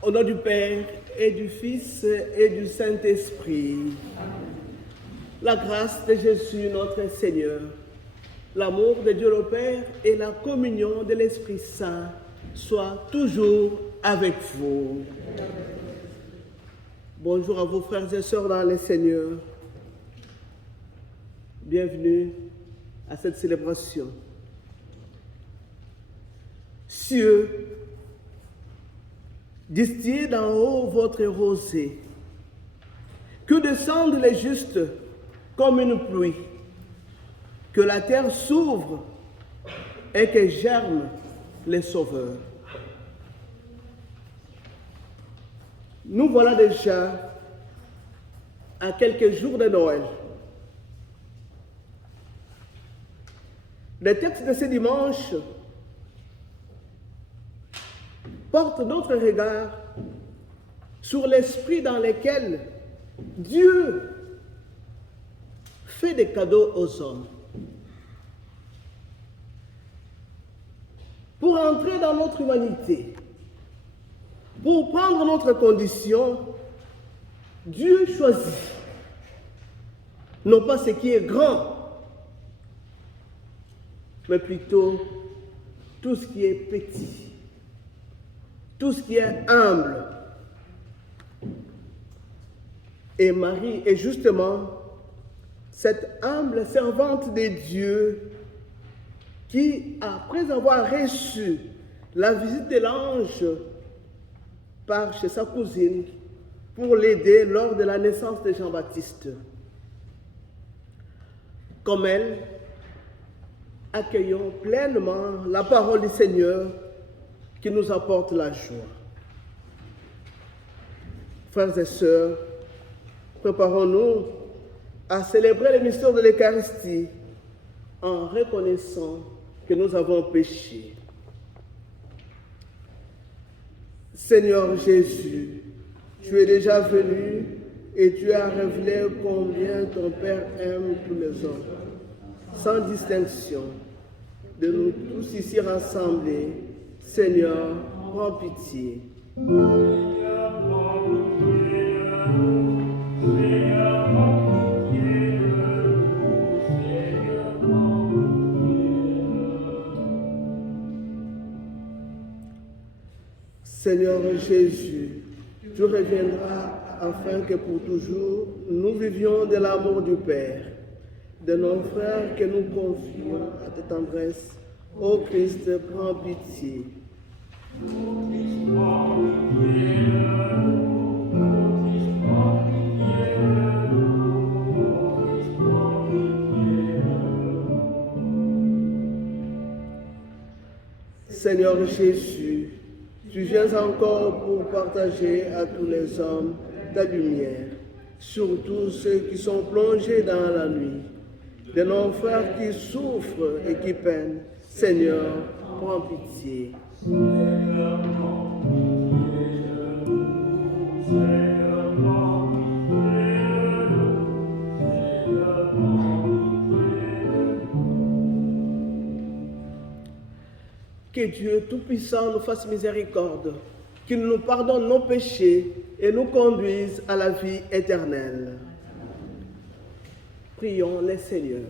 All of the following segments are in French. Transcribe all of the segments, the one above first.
Au nom du Père et du Fils et du Saint-Esprit, la grâce de Jésus notre Seigneur, l'amour de Dieu le Père et la communion de l'Esprit Saint soient toujours avec vous. Bonjour à vos frères et sœurs dans le Seigneur. Bienvenue à cette célébration. Cieux, distillez d'en haut votre rosée, que descendent les justes comme une pluie, que la terre s'ouvre et que germent les sauveurs. Nous voilà déjà à quelques jours de Noël. Le texte de ce dimanche porte notre regard sur l'esprit dans lequel Dieu fait des cadeaux aux hommes. Pour entrer dans notre humanité, pour prendre notre condition, Dieu choisit non pas ce qui est grand, mais plutôt tout ce qui est petit. Tout ce qui est humble. Et Marie est justement cette humble servante de Dieu qui, après avoir reçu la visite de l'ange chez sa cousine pour l'aider lors de la naissance de Jean-Baptiste, comme elle, accueillons pleinement la parole du Seigneur qui nous apporte la joie. Frères et sœurs, préparons-nous à célébrer le mystère de l'Eucharistie en reconnaissant que nous avons péché. Seigneur Jésus, tu es déjà venu et tu as révélé combien ton Père aime tous les hommes, sans distinction, de nous tous ici rassemblés. Seigneur, prends pitié. Seigneur Jésus, tu reviendras afin que pour toujours nous vivions de l'amour du Père, de nos frères que nous confions à ta tendresse. Ô Christ, prends pitié. Seigneur Jésus, tu viens encore pour partager à tous les hommes ta lumière, surtout ceux qui sont plongés dans la nuit, de nos frères qui souffrent et qui peinent. Seigneur, prends pitié. Que Dieu Tout-Puissant nous fasse miséricorde, qu'il nous pardonne nos péchés et nous conduise à la vie éternelle. Prions le Seigneur.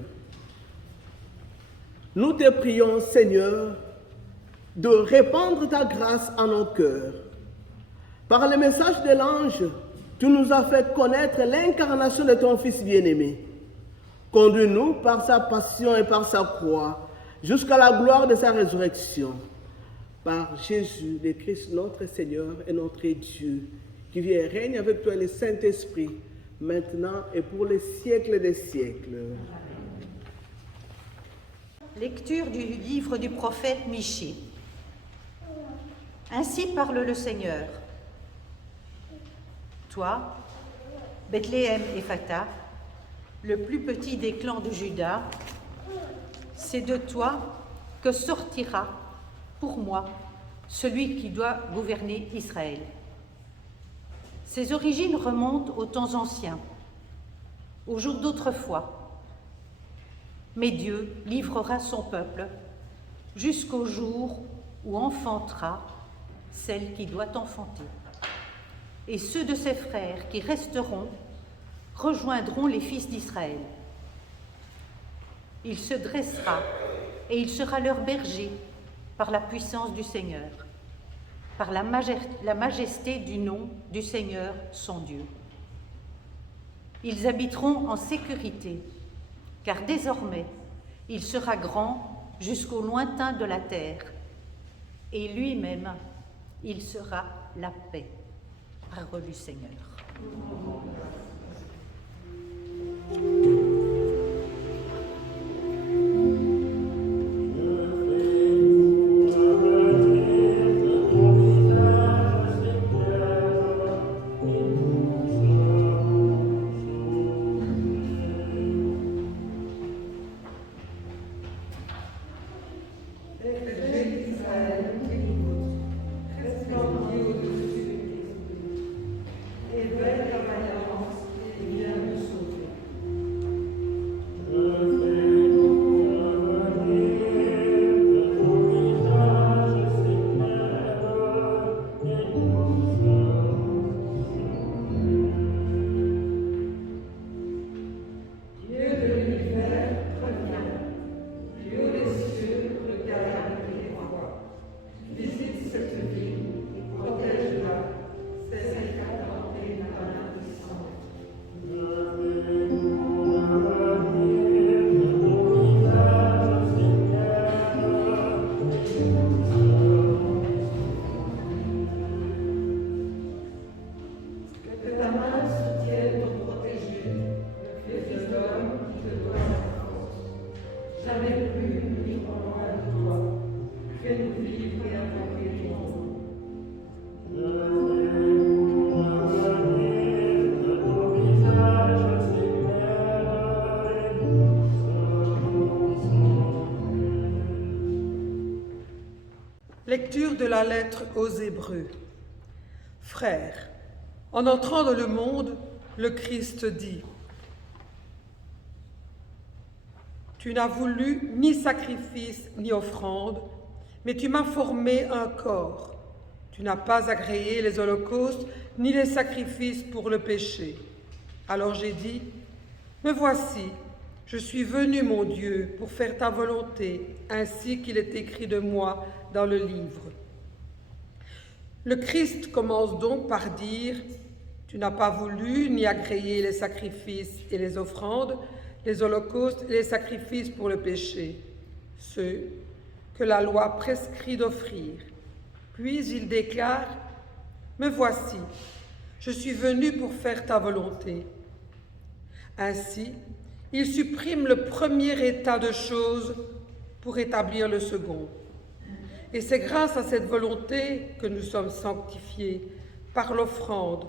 Nous te prions, Seigneur, de répandre ta grâce en nos cœurs. Par le message de l'ange, tu nous as fait connaître l'incarnation de ton Fils bien-aimé. Conduis-nous par sa passion et par sa croix jusqu'à la gloire de sa résurrection. par Jésus, le Christ, notre Seigneur et notre Dieu, qui vit et règne avec toi le Saint-Esprit, maintenant et pour les siècles des siècles. Lecture du livre du prophète Michée. Ainsi parle le Seigneur. Toi, Bethléem Ephrata, le plus petit des clans de Juda, c'est de toi que sortira, pour moi, celui qui doit gouverner Israël. Ses origines remontent aux temps anciens, aux jours d'autrefois. Mais Dieu livrera son peuple jusqu'au jour où enfantera celle qui doit enfanter. Et ceux de ses frères qui resteront rejoindront les fils d'Israël. Il se dressera et il sera leur berger par la puissance du Seigneur, par la majesté du nom du Seigneur son Dieu. Ils habiteront en sécurité, car désormais il sera grand jusqu'au lointain de la terre, et lui-même il sera la paix. Parole du Seigneur. Lecture de la lettre aux Hébreux. Frères, en entrant dans le monde, le Christ dit : Tu n'as voulu ni sacrifice ni offrande, mais tu m'as formé un corps. Tu n'as pas agréé les holocaustes ni les sacrifices pour le péché. Alors j'ai dit : Me voici, je suis venu, mon Dieu, pour faire ta volonté, ainsi qu'il est écrit de moi dans le livre. Le Christ commence donc par dire : Tu n'as pas voulu ni agréé les sacrifices et les offrandes, les holocaustes et les sacrifices pour le péché, ceux que la loi prescrit d'offrir. Puis il déclare : Me voici, je suis venu pour faire ta volonté. Ainsi, il supprime le premier état de choses pour établir le second. Et c'est grâce à cette volonté que nous sommes sanctifiés par l'offrande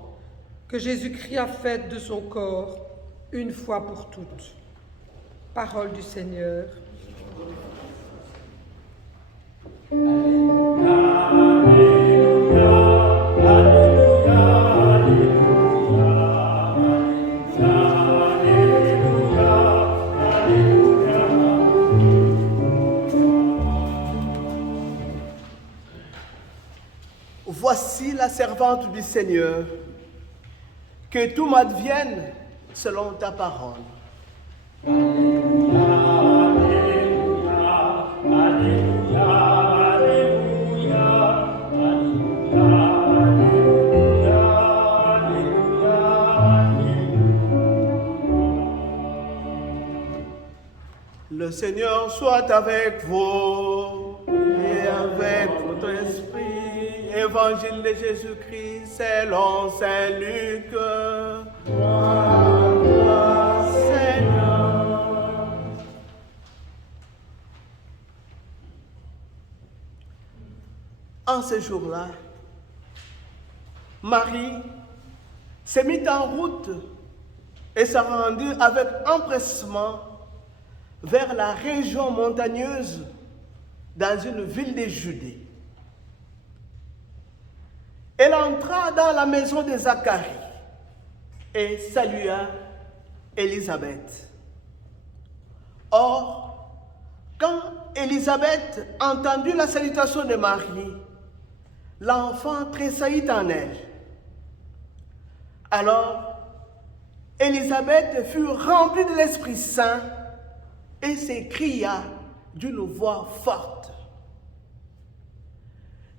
que Jésus-Christ a faite de son corps une fois pour toutes. Parole du Seigneur. Voici la servante du Seigneur, que tout m'advienne selon ta parole. Le Seigneur soit avec vous et avec votre esprit. Évangile de Jésus-Christ selon Saint Luc. Seigneur. En ce jour-là, Marie s'est mise en route et s'est rendue avec empressement vers la région montagneuse dans une ville de Judée. Elle entra dans la maison de Zacharie et salua Élisabeth. Or, quand Élisabeth entendit la salutation de Marie, l'enfant tressaillit en elle. Alors, Élisabeth fut remplie de l'Esprit Saint et s'écria d'une voix forte: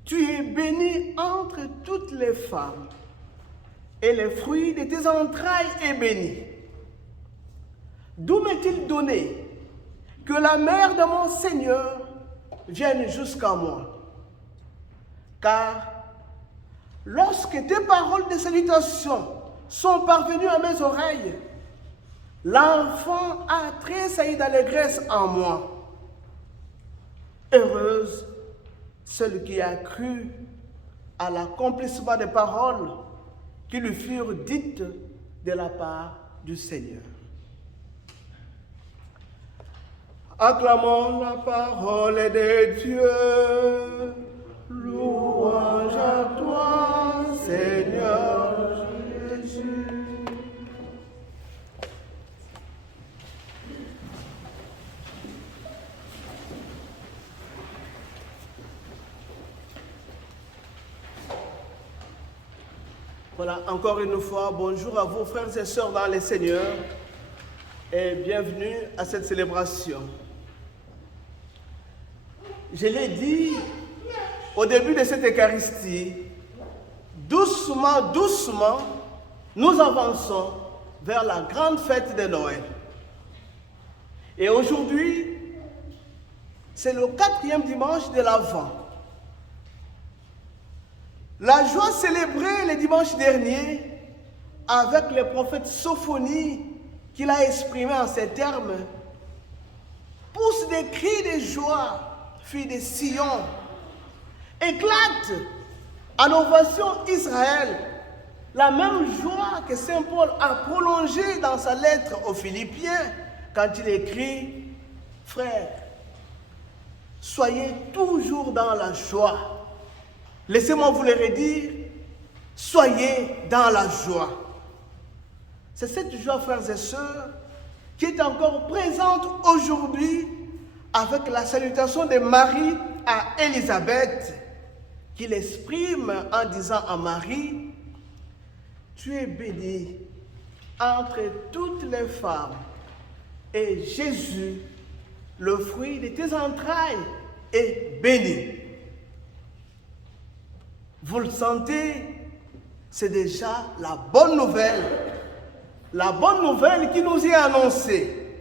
Tu es bénie entre toutes les femmes, et le fruit de tes entrailles est béni. D'où m'est-il donné que la mère de mon Seigneur vienne jusqu'à moi? Car lorsque tes paroles de salutation sont parvenues à mes oreilles, l'enfant a tressailli d'allégresse en moi. Heureuse celle qui a cru à l'accomplissement des paroles qui lui furent dites de la part du Seigneur. Acclamons la parole de Dieu. Louange à toi, Seigneur Jésus. Voilà, encore une fois, bonjour à vous, frères et sœurs dans le Seigneur, et bienvenue à cette célébration. Je l'ai dit au début de cette Eucharistie, doucement, doucement, nous avançons vers la grande fête de Noël. Et aujourd'hui, c'est le 4e dimanche de l'Avent. La joie célébrée le dimanche dernier avec le prophète Sophonie, qu'il a exprimé en ces termes: pousse des cris de joie, fille de Sion, éclate en ovation Israël. La même joie que saint Paul a prolongée dans sa lettre aux Philippiens quand il écrit: frères, soyez toujours dans la joie. Laissez-moi vous le redire, soyez dans la joie. C'est cette joie, frères et sœurs, qui est encore présente aujourd'hui avec la salutation de Marie à Élisabeth, qu'il exprime en disant à Marie: tu es bénie entre toutes les femmes, et Jésus, le fruit de tes entrailles, est béni. Vous le sentez, c'est déjà la bonne nouvelle qui nous est annoncée.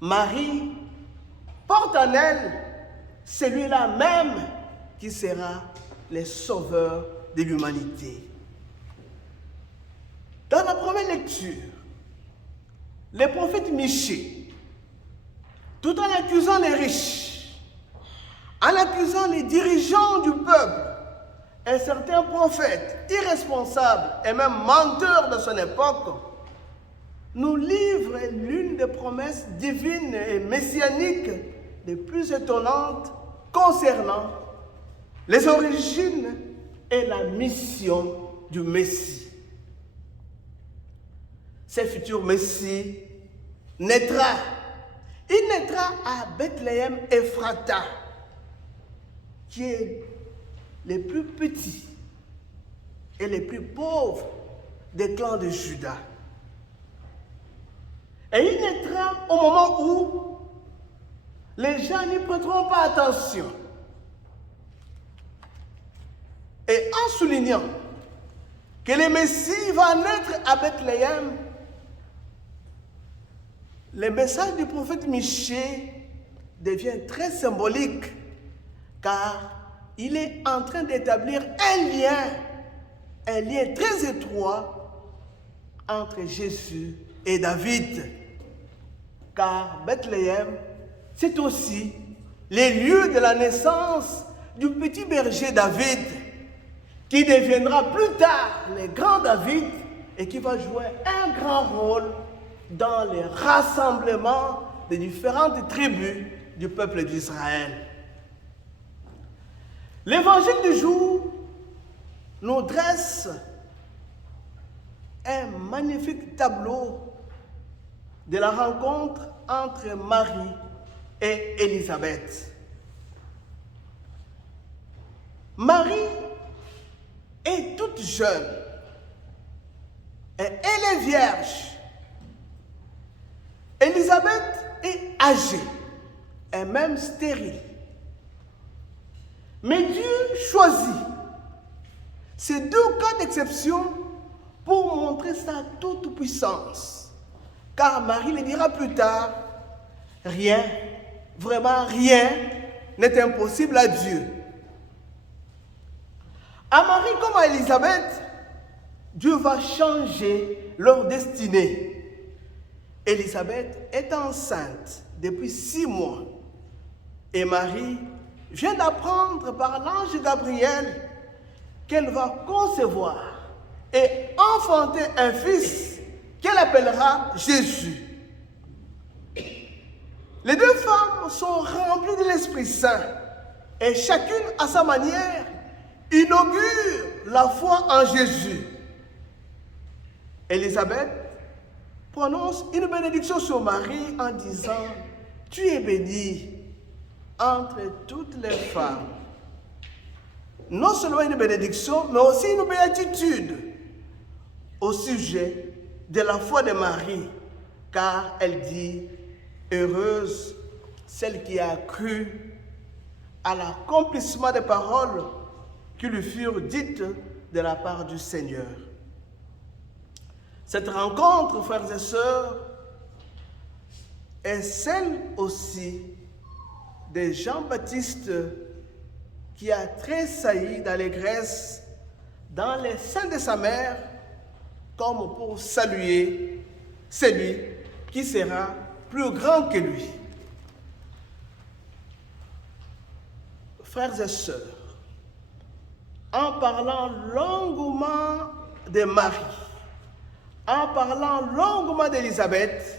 Marie porte en elle celui-là même qui sera le sauveur de l'humanité. Dans la première lecture, le prophète Michée, tout en accusant les riches, en accusant les dirigeants du peuple, et certains prophètes irresponsables et même menteurs de son époque, nous livre l'une des promesses divines et messianiques les plus étonnantes concernant les origines et la mission du Messie. Ce futur Messie naîtra. Il naîtra à Bethléem Ephrata, qui est les plus petits et les plus pauvres des clans de Juda. Et il naîtra au moment où les gens n'y prêteront pas attention. Et en soulignant que le Messie va naître à Bethléem, le message du prophète Michée devient très symbolique, car il est en train d'établir un lien très étroit entre Jésus et David. Car Bethléem, c'est aussi les lieux de la naissance du petit berger David, qui deviendra plus tard le grand David et qui va jouer un grand rôle dans les rassemblements des différentes tribus du peuple d'Israël. L'évangile du jour nous dresse un magnifique tableau de la rencontre entre Marie et Élisabeth. Marie est toute jeune et elle est vierge. Élisabeth est âgée et même stérile. Mais Dieu choisit ces deux cas d'exception pour montrer sa toute-puissance. Car Marie le dira plus tard, rien, vraiment rien n'est impossible à Dieu. À Marie comme à Élisabeth, Dieu va changer leur destinée. Élisabeth est enceinte depuis 6 mois et Marie vient d'apprendre par l'ange Gabriel qu'elle va concevoir et enfanter un fils qu'elle appellera Jésus. Les deux femmes sont remplies de l'Esprit Saint et chacune à sa manière inaugure la foi en Jésus. Élisabeth prononce une bénédiction sur Marie en disant « Tu es bénie entre toutes les femmes ». Non seulement une bénédiction, mais aussi une béatitude au sujet de la foi de Marie, car elle dit « Heureuse celle qui a cru à l'accomplissement des paroles qui lui furent dites de la part du Seigneur ». Cette rencontre, frères et sœurs, est celle aussi de Jean-Baptiste qui a tressailli d'allégresse dans les seins de sa mère, comme pour saluer celui qui sera plus grand que lui. Frères et sœurs, en parlant longuement de Marie, en parlant longuement d'Élisabeth,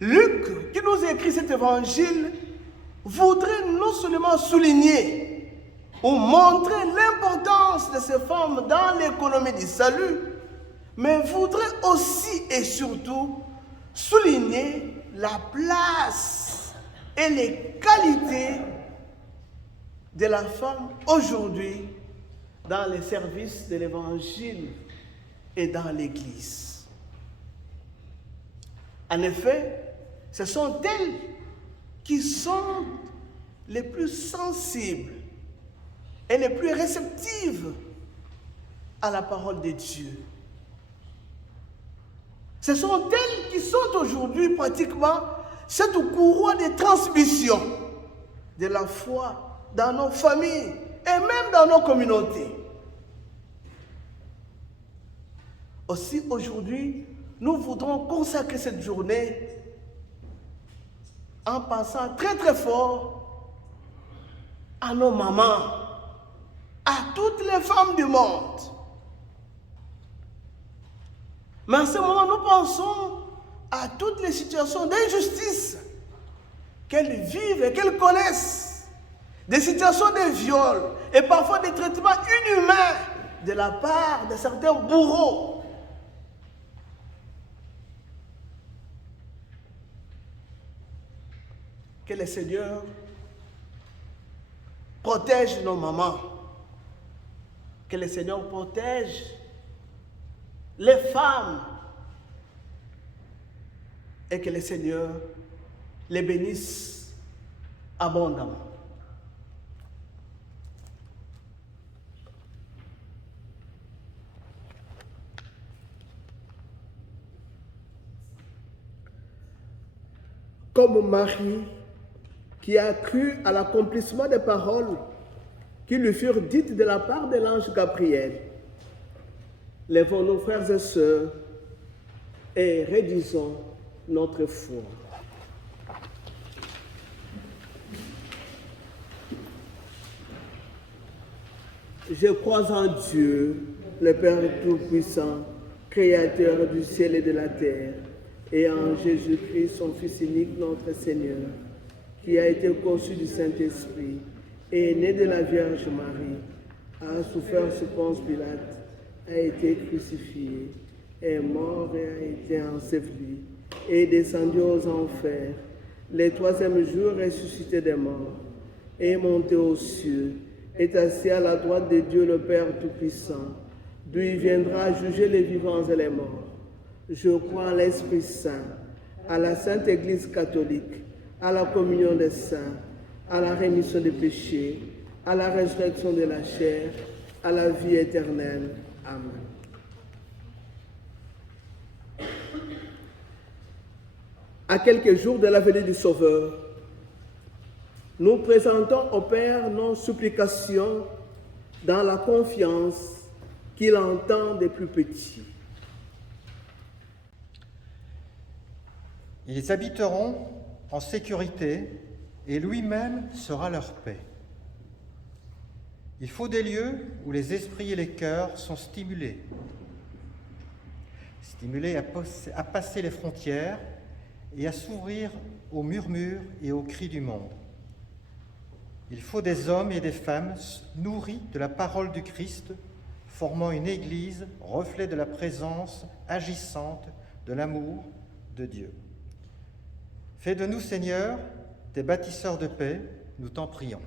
Luc, qui nous écrit cet évangile, voudrait non seulement souligner ou montrer l'importance de ces femmes dans l'économie du salut, mais voudrait aussi et surtout souligner la place et les qualités de la femme aujourd'hui dans les services de l'Évangile et dans l'Église. En effet, ce sont elles qui sont les plus sensibles et les plus réceptives à la parole de Dieu. Ce sont elles qui sont aujourd'hui pratiquement cette courroie de transmission de la foi dans nos familles et même dans nos communautés. Aussi aujourd'hui, nous voudrons consacrer cette journée en pensant très très fort à nos mamans, à toutes les femmes du monde. Mais en ce moment, nous pensons à toutes les situations d'injustice qu'elles vivent et qu'elles connaissent, des situations de viol et parfois des traitements inhumains de la part de certains bourreaux. Que le Seigneur protège nos mamans, que le Seigneur protège les femmes et que le Seigneur les bénisse abondamment. Comme Marie qui a cru à l'accomplissement des paroles qui lui furent dites de la part de l'ange Gabriel. Lèvons nos frères et sœurs et rédisons notre foi. Je crois en Dieu, le Père Tout-Puissant, Créateur du ciel et de la terre, et en Jésus-Christ, son Fils unique, notre Seigneur, qui a été conçu du Saint-Esprit, et né de la Vierge Marie, a souffert sous Ponce Pilate, a été crucifié, est mort et a été enseveli, et est descendu aux enfers, le troisième jour ressuscité des morts, est monté aux cieux, est assis à la droite de Dieu le Père Tout-Puissant, d'où il viendra juger les vivants et les morts. Je crois en l'Esprit Saint, à la Sainte Église catholique, à la communion des saints, à la rémission des péchés, à la résurrection de la chair, à la vie éternelle. Amen. À quelques jours de la venue du Sauveur, nous présentons au Père nos supplications dans la confiance qu'il entend des plus petits. Ils habiteront en sécurité et lui-même sera leur paix. Il faut des lieux où les esprits et les cœurs sont stimulés à passer les frontières et à s'ouvrir aux murmures et aux cris du monde. Il faut des hommes et des femmes nourris de la parole du Christ, formant une Église, reflet de la présence agissante de l'amour de Dieu. Fais de nous, Seigneur, tes bâtisseurs de paix, nous t'en prions.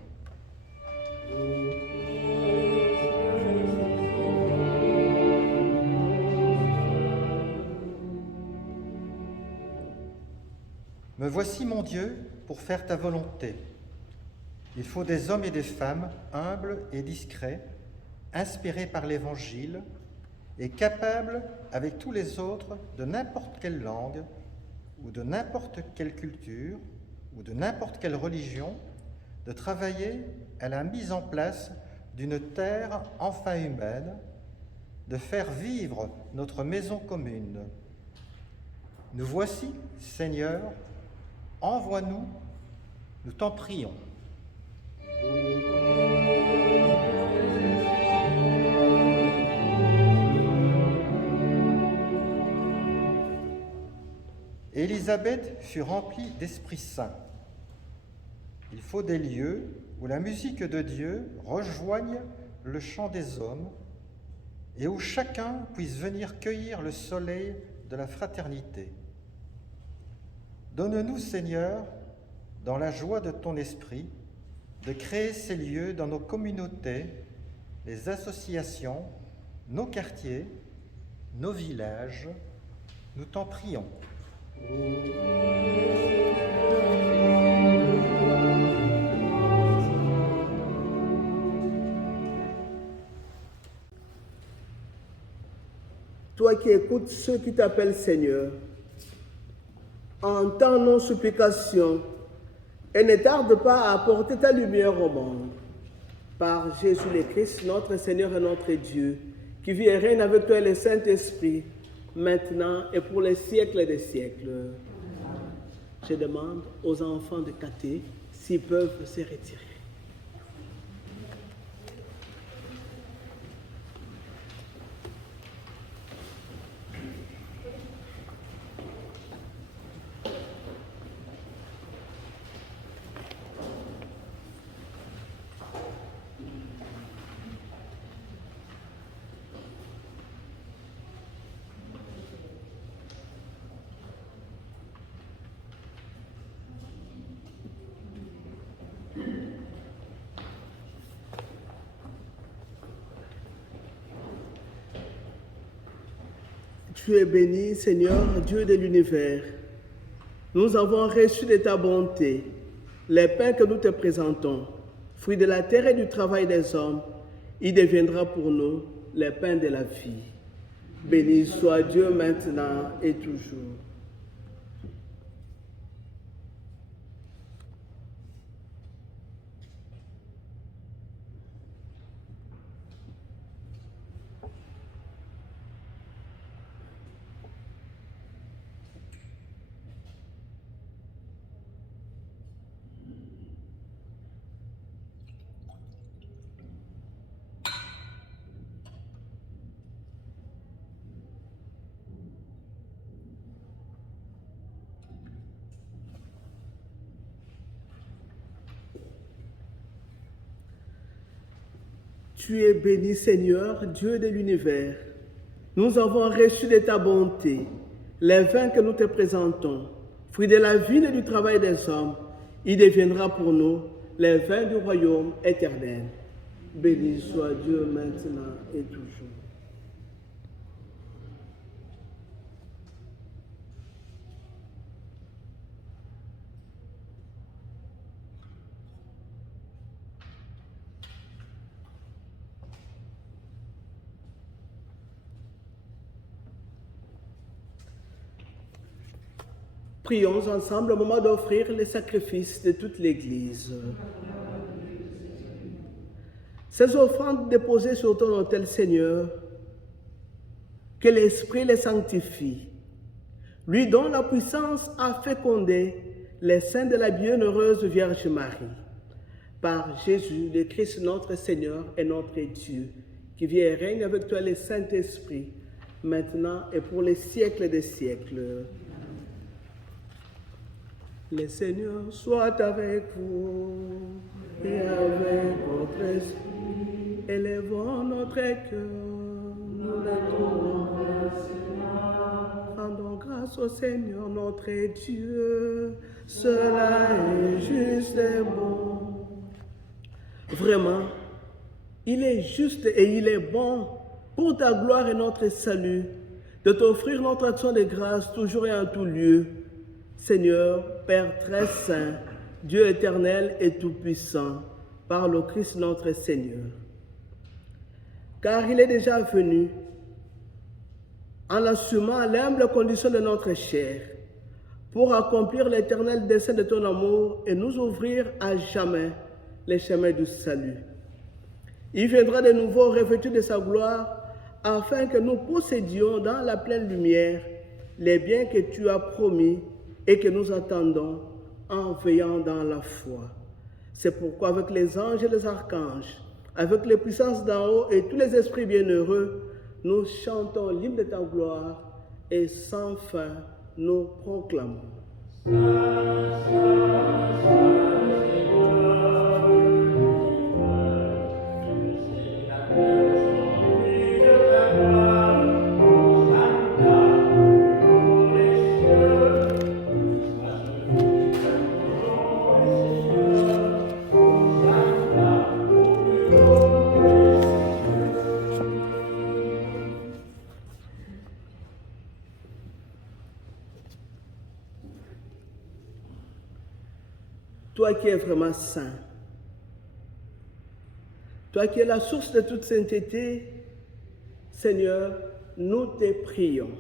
Me voici, mon Dieu, pour faire ta volonté. Il faut des hommes et des femmes humbles et discrets, inspirés par l'Évangile et capables, avec tous les autres, de n'importe quelle langue ou de n'importe quelle culture ou de n'importe quelle religion, de travailler à la mise en place d'une terre enfin humaine, de faire vivre notre maison commune. Nous voici, Seigneur, envoie-nous, nous t'en prions. Élisabeth fut remplie d'Esprit Saint. Il faut des lieux où la musique de Dieu rejoigne le chant des hommes et où chacun puisse venir cueillir le soleil de la fraternité. Donne-nous, Seigneur, dans la joie de ton esprit, de créer ces lieux dans nos communautés, les associations, nos quartiers, nos villages. Nous t'en prions. Toi qui écoutes ceux qui t'appellent Seigneur, entends nos supplications et ne tarde pas à apporter ta lumière au monde. Par Jésus le Christ, notre Seigneur et notre Dieu, qui vit et règne avec toi et le Saint-Esprit, maintenant et pour les siècles des siècles. Je demande aux enfants de Cathé s'ils peuvent se retirer. Tu es béni, Seigneur, Dieu de l'univers. Nous avons reçu de ta bonté les pains que nous te présentons, fruits de la terre et du travail des hommes. Il deviendra pour nous les pains de la vie. Béni soit Dieu maintenant et toujours. Tu es béni, Seigneur, Dieu de l'univers. Nous avons reçu de ta bonté les vins que nous te présentons, fruits de la vie et du travail des hommes. Il deviendra pour nous les vins du royaume éternel. Béni soit Dieu maintenant et toujours. Prions ensemble au moment d'offrir les sacrifices de toute l'Église. Ces offrandes déposées sur ton autel, Seigneur, que l'Esprit les sanctifie, lui donne la puissance à féconder les seins de la bienheureuse Vierge Marie. Par Jésus, le Christ, notre Seigneur et notre Dieu, qui vit et règne avec toi le Saint-Esprit, maintenant et pour les siècles des siècles. Le Seigneur soit avec vous et avec votre esprit. Élevons notre cœur, nous l'adorons. Rendons grâce au Seigneur notre Dieu, cela est juste et bon. Vraiment, il est juste et il est bon pour ta gloire et notre salut de t'offrir notre action de grâce toujours et en tout lieu. Seigneur, Père très saint, Dieu éternel et tout-puissant, par le Christ notre Seigneur. Car il est déjà venu, en assumant l'humble condition de notre chair, pour accomplir l'éternel dessein de ton amour et nous ouvrir à jamais les chemins du salut. Il viendra de nouveau revêtu de sa gloire, afin que nous possédions dans la pleine lumière les biens que tu as promis et que nous attendons en veillant dans la foi. C'est pourquoi avec les anges et les archanges, avec les puissances d'en haut et tous les esprits bienheureux, nous chantons l'hymne de ta gloire et sans fin nous proclamons. Toi qui es vraiment saint, toi qui es la source de toute sainteté, Seigneur, nous te prions.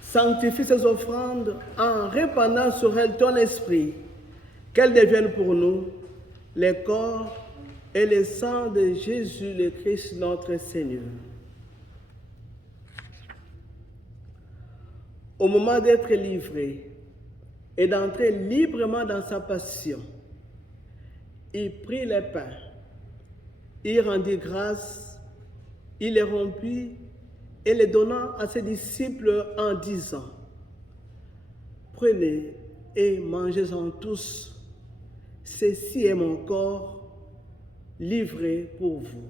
Sanctifie ces offrandes en répandant sur elles ton esprit, qu'elles deviennent pour nous les corps et le sang de Jésus le Christ notre Seigneur. Au moment d'être livré et d'entrer librement dans sa passion, il prit les pains, il rendit grâce, il les rompit et les donna à ses disciples en disant: prenez et mangez-en tous, ceci est mon corps livré pour vous.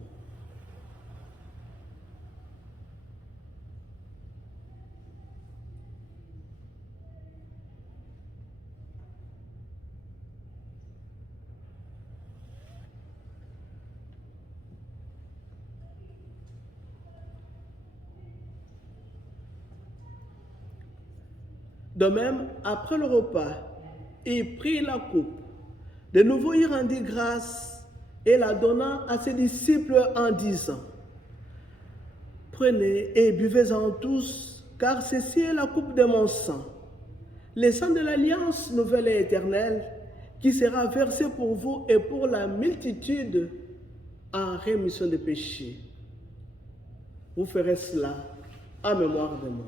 De même, après le repas, il prit la coupe. De nouveau, il rendit grâce et la donna à ses disciples en disant: prenez et buvez-en tous, car ceci est la coupe de mon sang, le sang de l'alliance nouvelle et éternelle, qui sera versé pour vous et pour la multitude en rémission des péchés. Vous ferez cela en mémoire de moi.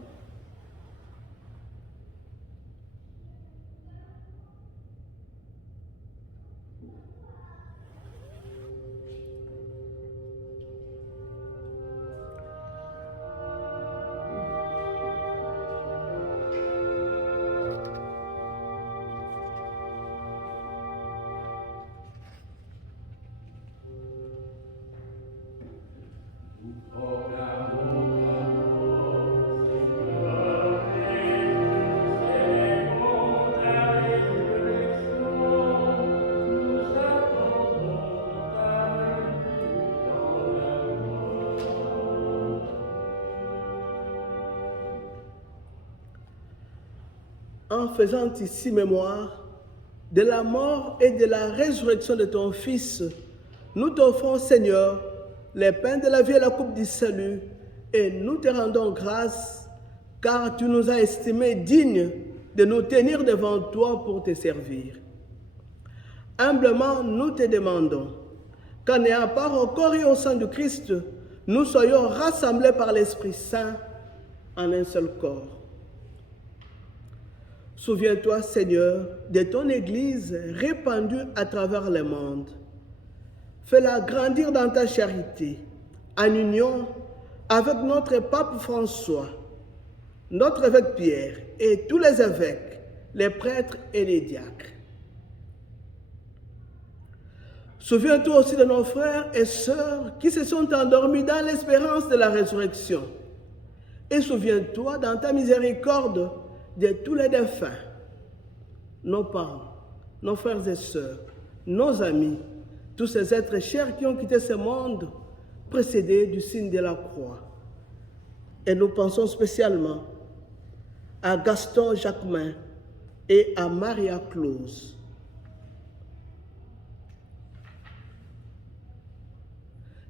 en faisant ici mémoire de la mort et de la résurrection de ton Fils, nous t'offrons, Seigneur, les pains de la vie et la coupe du salut, et nous te rendons grâce, car tu nous as estimés dignes de nous tenir devant toi pour te servir. Humblement, nous te demandons qu'en ayant part au corps et au sang du Christ, nous soyons rassemblés par l'Esprit Saint en un seul corps. Souviens-toi, Seigneur, de ton Église répandue à travers le monde. Fais-la grandir dans ta charité, en union avec notre pape François, notre évêque Pierre et tous les évêques, les prêtres et les diacres. Souviens-toi aussi de nos frères et sœurs qui se sont endormis dans l'espérance de la résurrection. Et souviens-toi dans ta miséricorde de tous les défunts, nos parents, nos frères et sœurs, nos amis, tous ces êtres chers qui ont quitté ce monde précédés du signe de la croix. Et nous pensons spécialement à Gaston Jacquemin et à Maria Clause.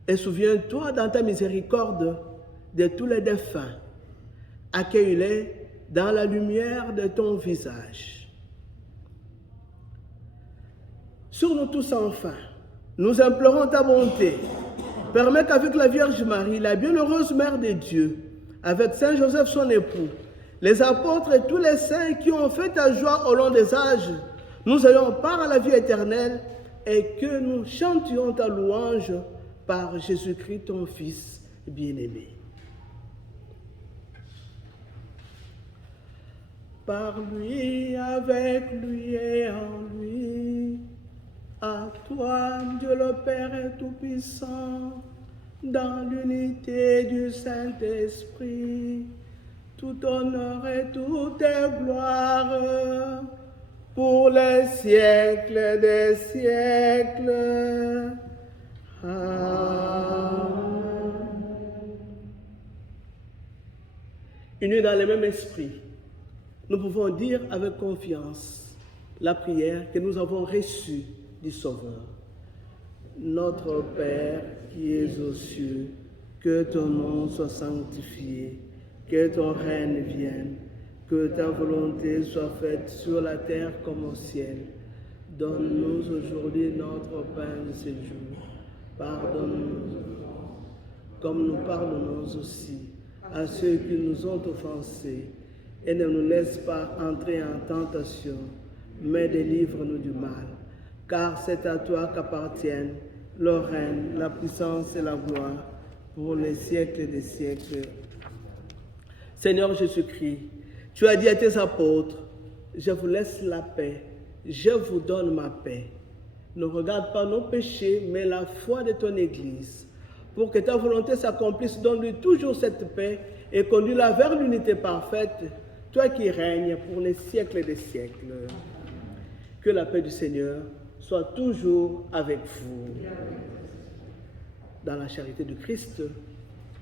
Et souviens-toi dans ta miséricorde de tous les défunts. Accueille-les dans la lumière de ton visage. Sur nous tous enfin, nous implorons ta bonté. Permets qu'avec la Vierge Marie, la bienheureuse Mère de Dieu, avec Saint Joseph son époux, les apôtres et tous les saints qui ont fait ta joie au long des âges, nous ayons part à la vie éternelle et que nous chantions ta louange par Jésus-Christ, ton Fils bien-aimé. Par lui, avec lui et en lui, à toi, Dieu le Père Tout-Puissant, dans l'unité du Saint-Esprit, tout honneur et toute gloire, pour les siècles des siècles. Amen. Unis dans le même esprit, nous pouvons dire avec confiance la prière que nous avons reçue du Sauveur. Notre Père qui es aux cieux, que ton nom soit sanctifié, que ton règne vienne, que ta volonté soit faite sur la terre comme au ciel. Donne-nous aujourd'hui notre pain de ce jour. Pardonne-nous, comme nous pardonnons aussi à ceux qui nous ont offensés, et ne nous laisse pas entrer en tentation, mais délivre-nous du mal. Car c'est à toi qu'appartiennent le règne, la puissance et la gloire pour les siècles des siècles. Seigneur Jésus-Christ, tu as dit à tes apôtres, je vous laisse la paix, je vous donne ma paix. Ne regarde pas nos péchés, mais la foi de ton Église. Pour que ta volonté s'accomplisse, donne-lui toujours cette paix et conduis-la vers l'unité parfaite, toi qui règnes pour les siècles des siècles. Que la paix du Seigneur soit toujours avec vous. Dans la charité du Christ,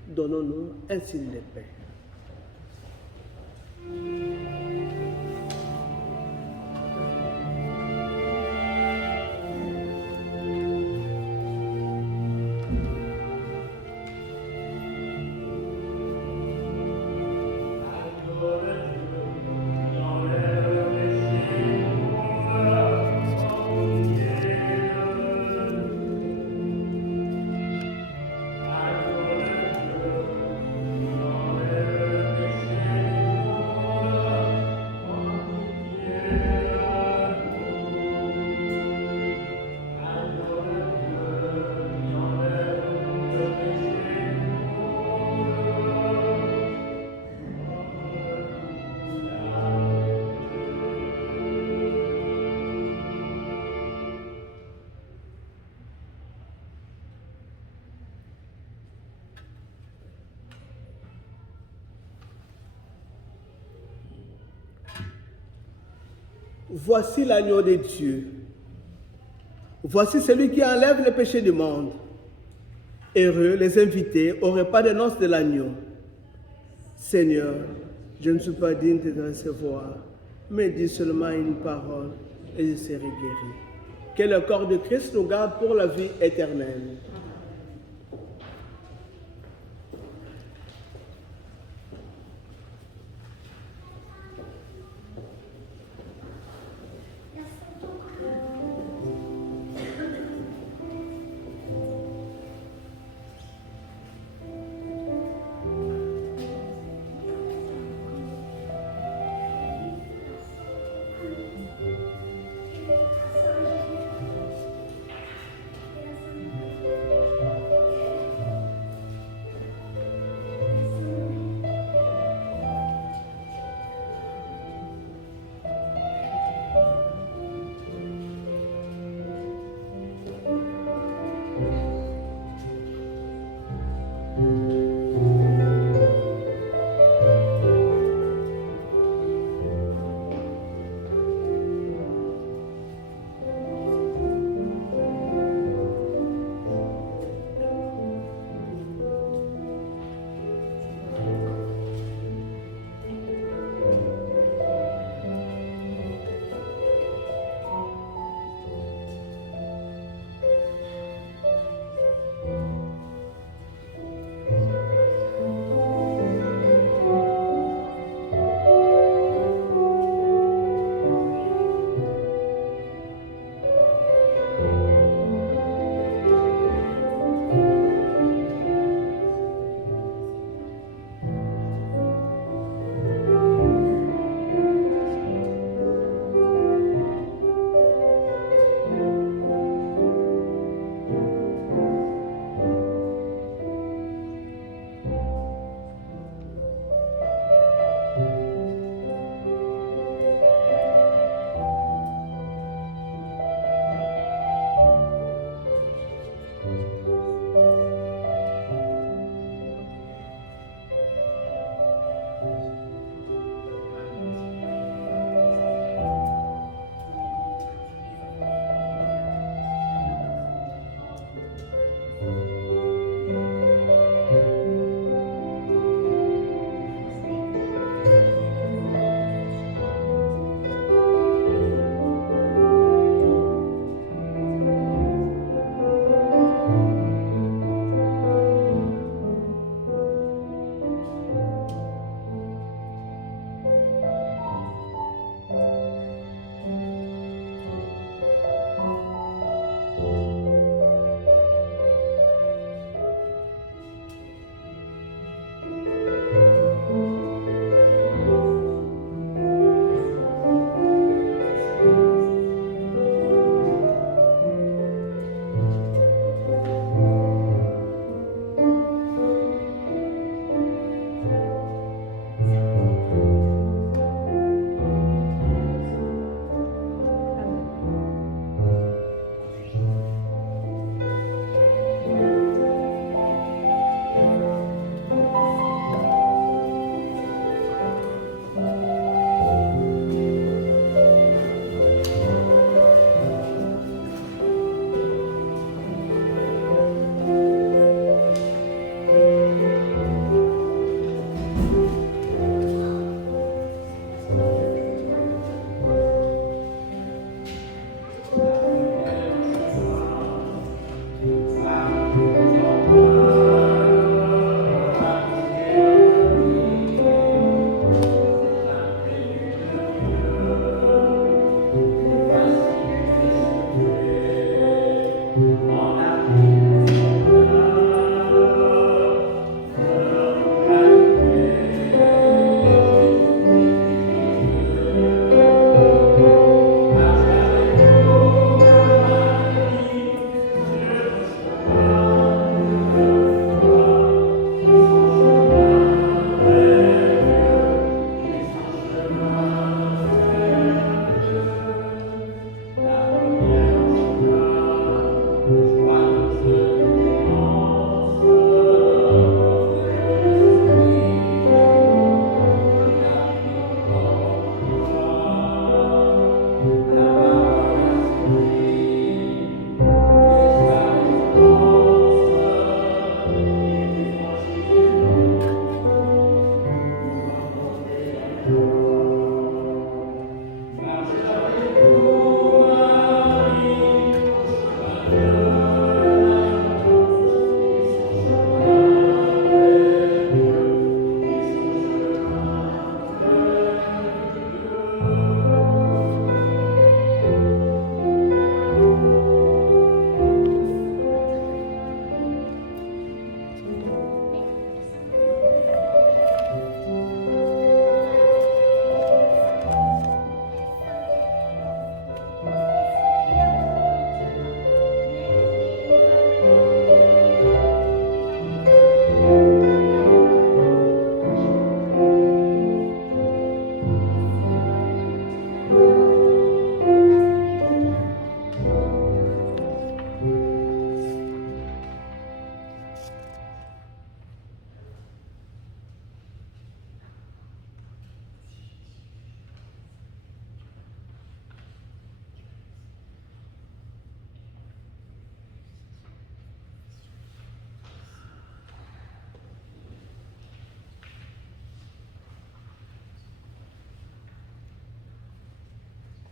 donnons-nous un signe de paix. Voici l'agneau de Dieu. Voici celui qui enlève le péché du monde. Heureux les invités au repas des noces de l'agneau. Seigneur, je ne suis pas digne de te recevoir, mais dis seulement une parole et je serai guéri. Que le corps de Christ nous garde pour la vie éternelle.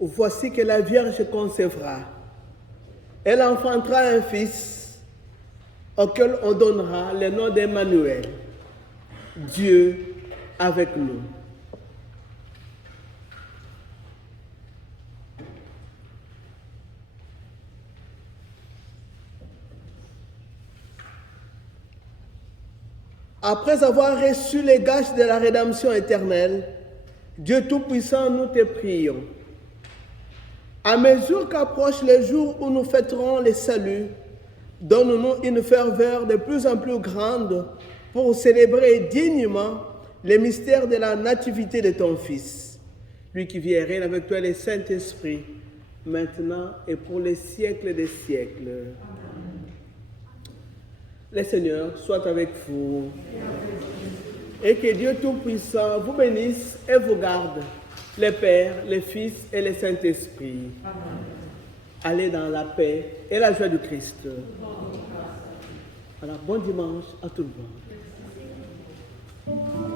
voici que la Vierge concevra. Elle enfantera un fils auquel on donnera le nom d'Emmanuel, Dieu avec nous. Après avoir reçu les gages de la rédemption éternelle, Dieu Tout-Puissant, nous te prions. À mesure qu'approche le jour où nous fêterons le salut, donne-nous une ferveur de plus en plus grande pour célébrer dignement les mystères de la nativité de ton Fils, lui qui vit et règne avec toi le Saint-Esprit, maintenant et pour les siècles des siècles. Le Seigneur soit avec vous. Et que Dieu Tout-Puissant vous bénisse et vous garde, le Père, le Fils et le Saint-Esprit. Allez dans la paix et la joie du Christ. Voilà, bon dimanche à tout le monde.